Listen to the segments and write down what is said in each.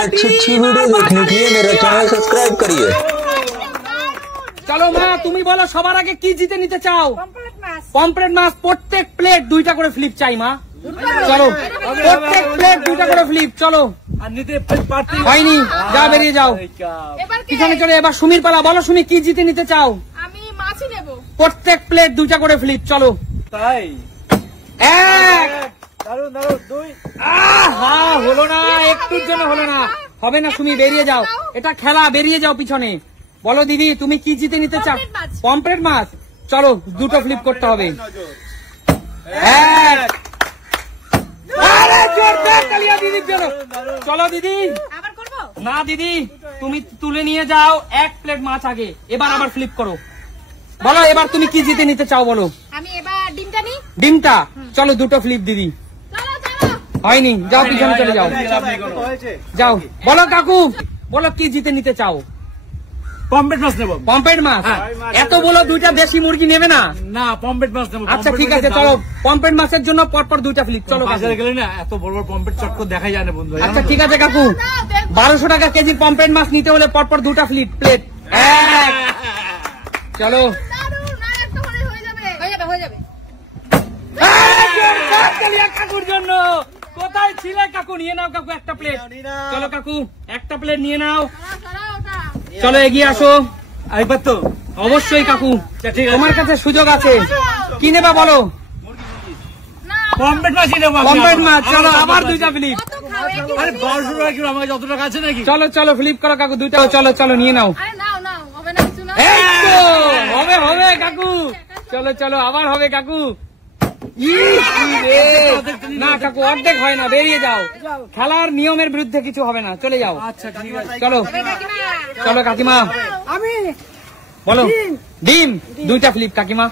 अच्छी वीडियो देखने के लिए मेरा चैनल सब्सक्राइब करिए। চলো মা তুমি বলো সবার আগে কি জিতে নিতে চাও? পমফ্রেট মাছ প্রত্যেক প্লেট 2টা করে ফ্লিপ চাই মা। চলো প্রত্যেক প্লেট 2টা করে ফ্লিপ। চলো হয়নি, যা বেরিয়ে যাও পিছনে চলে। এবার সুমির পালা, বলো সুমি কি জিতে নিতে চাও? আমি মাছই নেব। প্রত্যেক প্লেট 2টা করে ফ্লিপ। চলো তাই এক দারুন দারুন দুই। হলো না, একটুর জন্য হলো না। হবে না সুমি, বেরিয়ে যাও, এটা খেলা, বেরিয়ে যাও পিছনে। বলো দিদি তুমি কি জিতে নিতে চাও? পমফ্রেট মাছ। চলো 2টো ফ্লিপ করতে হবে। দিদির জন্য চলো দিদি। না দিদি তুমি তুলে নিয়ে যাও 1 প্লেট মাছ আগে, এবার আবার ফ্লিপ করো। বলো এবার তুমি কি জিতে নিতে চাও বলো? আমি এবার ডিমটা নিই। ডিমটা। চলো 2টো ফ্লিপ দিদি। হয়নি, যাও পিছনে চলে যাও, যাও। বলো কাকু বলো কি জিতে নিতে চাও? পমফ্রেট মাছ নেব। পমফ্রেট মাছ। এত বলো 2টা দেশি মুরগি নেবে না? না পমফ্রেট মাছ নেব। আচ্ছা ঠিক আছে চলো পমফ্রেট মাছের জন্য পরপর 2টা ফ্লিপ। চলো বাজারে গেলে না এত বড় বড় পমফ্রেট চটকো দেখাই যায় না বন্ধু। আচ্ছা ঠিক আছে কাকু 1200 টাকা কেজি পমফ্রেট মাছ নিতে হলে পরপর 2টা ফ্লিপ প্লেট। চলো কাকুর জন্য। কোথায় ছিলে কাকু? নিয়ে নাও কাকু একটা প্লেট। চলো কাকু একটা প্লেট নিয়ে নাও। চলো এগিয়ে আসো। একবার তো অবশ্যই কাকু তোমার কাছে সুযোগ আছে, কি নেবা বলো? পমফ্রেট মাছই নেব। পমফ্রেট মাছ। চলো আবার 2টা ফ্লিপ। আরে 1200 টাকা কিলো, আমার যত টাকা আছে নাকি? চলো চলো ফ্লিপ করো কাকু 2টা। চলো চলো নিয়ে নাও। এই তো হবে হবে কাকু। চলো চলো আবার হবে কাকু। না কাকু অর্ধেক হয় না, বেরিয়ে যাও। খেলার নিয়মের বিরুদ্ধে কিছু হবে না, চলে যাও। আচ্ছা ঠিক আছে চলো চলো কাকিমা বলো। ডিম 2টা ফ্লিপ কাকিমা।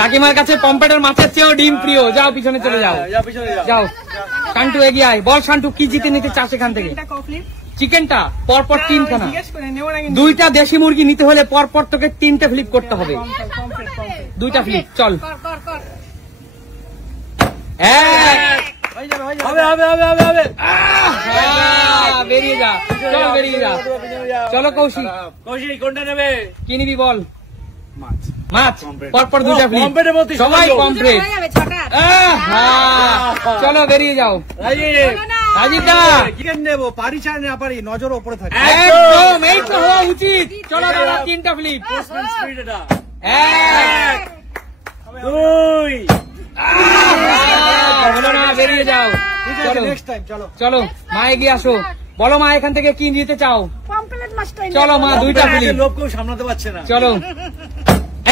কাকিমার কাছে পমফ্রেটের মাছের চেয়েও ডিম প্রিয়। যাও পিছনে চলে যাও, যাও। শান্টু এগিয়ে আয়, বল শান্টু কি জিতে নিতে চাস এখান থেকে? চিকেনটা পরপর 3খানা। 2টা দেশি মুরগি নিতে হলে পরপর তোকে 3টে ফ্লিপ করতে হবে। 2টা ফ্লিপ। চল বেরিয়ে যা, চলো বেরিয়ে যা। চলো কৌশিক কোনটা নেবে? কি নিবি বল? মাছ। পরপর 2টা ফ্লিপ, সবাই পমফ্রেট। চলো বেরিয়ে যাও। রাজিদা চিকেন নেব, পারি চাই না পারি, নজর উপরে থাকে একদম, এই তো হওয়া উচিত। চলো দাদা 3টা ফ্লিপ। এক দুই। হলো না, বেরিয়ে যাও। চলো চলো মা এগিয়ে আসো। বলো মা এখান থেকে কি নিতে চাও? চলো মা 2টা ফ্লিপ। লোক কেউ সামলাতে পারছে না। চলো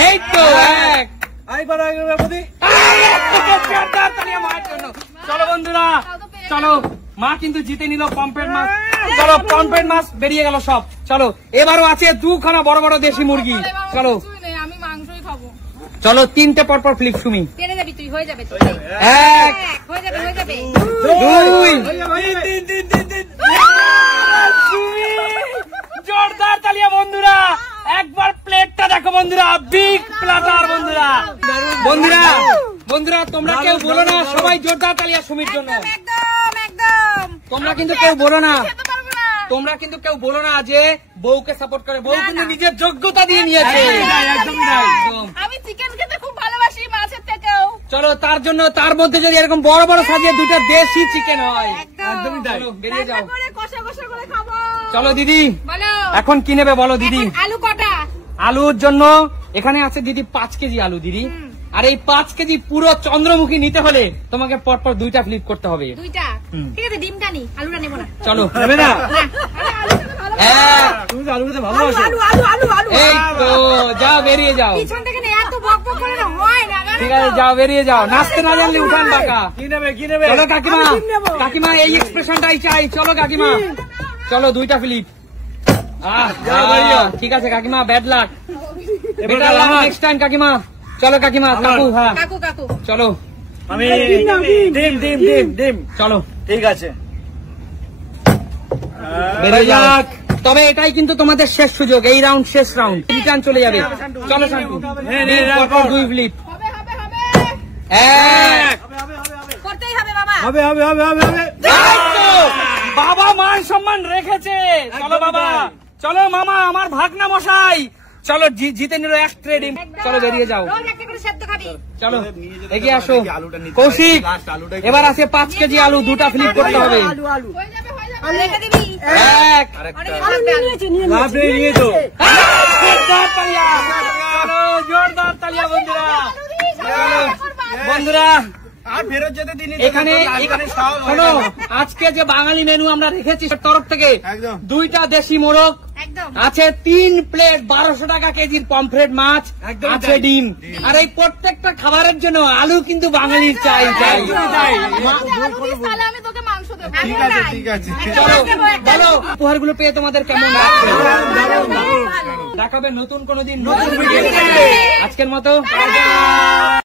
এই তো এক। চলো বন্ধুরা চলো, মা কিন্তু জিতে নিল পমফ্রেট মাছ। চলো পমফ্রেট মাছ বেরিয়ে গেল সব। চলো এবারও আছে 2খানা বড় বড় দেশি মুরগি। চলো আমি মাংসই খাবো। চলো 3টে পরপর ফ্লিপ। সুমি পেরে যাবি তুই, হয়ে যাবে তো। এক হয়ে যাবে হয়ে যাবে। 2 জোরদার তালিয়া বন্ধুরা। একবার প্লেটটা দেখো বন্ধুরা, বিগ প্ল্যাটার বন্ধুরা। বন্ধুরা বন্ধুরা তোমরা কেউ বলো না, সবাই জোরদার তালিয়া সুমির জন্য। একদম একদম। তোমরা কিন্তু কেউ বলো না, তোমরা কিন্তু কেউ বলো না যে বউকে সাপোর্ট করে। বউ কিন্তু নিজের যোগ্যতা দিয়ে নিয়েছে। আমি চিকেন খেতে খুব ভালোবাসি মাছের থেকেও। চলো তার জন্য তার মধ্যে যদি এরকম বড় বড় সাজিয়ে 2টা দেশি চিকেন হয়, একদমই তাই। বেরিয়ে যাও, কষা কষা করে খাবো। চলো দিদি বলো এখন কি নেবে বলো দিদি? আলু কটা? আলুর জন্য এখানে আছে দিদি 5 কেজি আলু দিদি। আর এই 5 কেজি পুরো চন্দ্রমুখী নিতে হলে তোমাকে পরপর 2টা ফ্লিপ করতে হবে। 2টা ঠিক আছে, ডিমটা নি, আলুটা নেব না। চলো নেবে না? তুমি আলু খেতে ভালোবাসো। এই তো যাও বেরিয়ে যাও। পিছন থেকে এত বক বক করে না হয় না। ঠিক আছে যাও বেরিয়ে যাও, নাচতে না জানলে উঠান টাকা। কি নেবে কি নেবে? চলো কাকিমা, কাকিমা এই এক্সপ্রেশনটাই চাই। চলো কাকিমা চলো 2টা ফ্লিপ। ঠিক আছে কাকিমা, ব্যাড লাক। নেক্সট টাইম কাকিমা। চলো কাকিমা। কাকু হ্যাঁ কাকু কাকু চলো। আমি ডিম ডিম ডিম ডিম। চলো ঠিক আছে বেরিয়ে যাও। তবে এটাই কিন্তু তোমাদের শেষ সুযোগ, এই রাউন্ড শেষ রাউন্ড, রিটার্ন চলে যাবে। চলো শান্তি 2 ফ্লিপ। হবে হবে হবে। এক করতেই হবে বাবা। হবে হবে হবে হবে হবে। বাবা মান মেহমান রেখেছে। চলো বাবা, চলো মামা, আমার ভাগনা মশাই, চলো জিতে নিল 1 ট্রে ডিম। চলো বেরিয়ে যাও, রোজ একটা করে সেদ্ধ খাবি। চলো এগিয়ে আসো। কৌশিক, এবার আছে 5 কেজি আলু, 2টা ফ্লিপ করতে হবে। হয়ে যাবে, আর রেখে দিবি। 1 অনেক লাগবে আলু। লাভ নেই নিয়ে তো। জোরদার তালিয়া, চলো জোরদার তালিয়া বন্ধুরা। বন্ধুরা আর ফেরত যেতে দিন এখানে শোনো, আজকে যে বাঙালি মেনু আমরা রেখেছি তরফ থেকে একদম। 2টা দেশি মোরগ একদম। আছে, 3 প্লেট 1200 টাকা কেজির পমফ্রেট মাছ একদম আছে, তাই। ডিম। আর এই প্রত্যেকটা খাবারের জন্য আলু কিন্তু বাঙালির চাই চাই। তাই। আলু দিস, তাহলে আমি তোকে মাংস দেবো। ঠিক আছে, ঠিক আছে। চলো একদম। বলো, উপহারগুলো পেয়ে তোমাদের কেমন লাগছে? ভালো। দেখাবে নতুন কোনদিন নতুন ভিডিও। আজকের মতো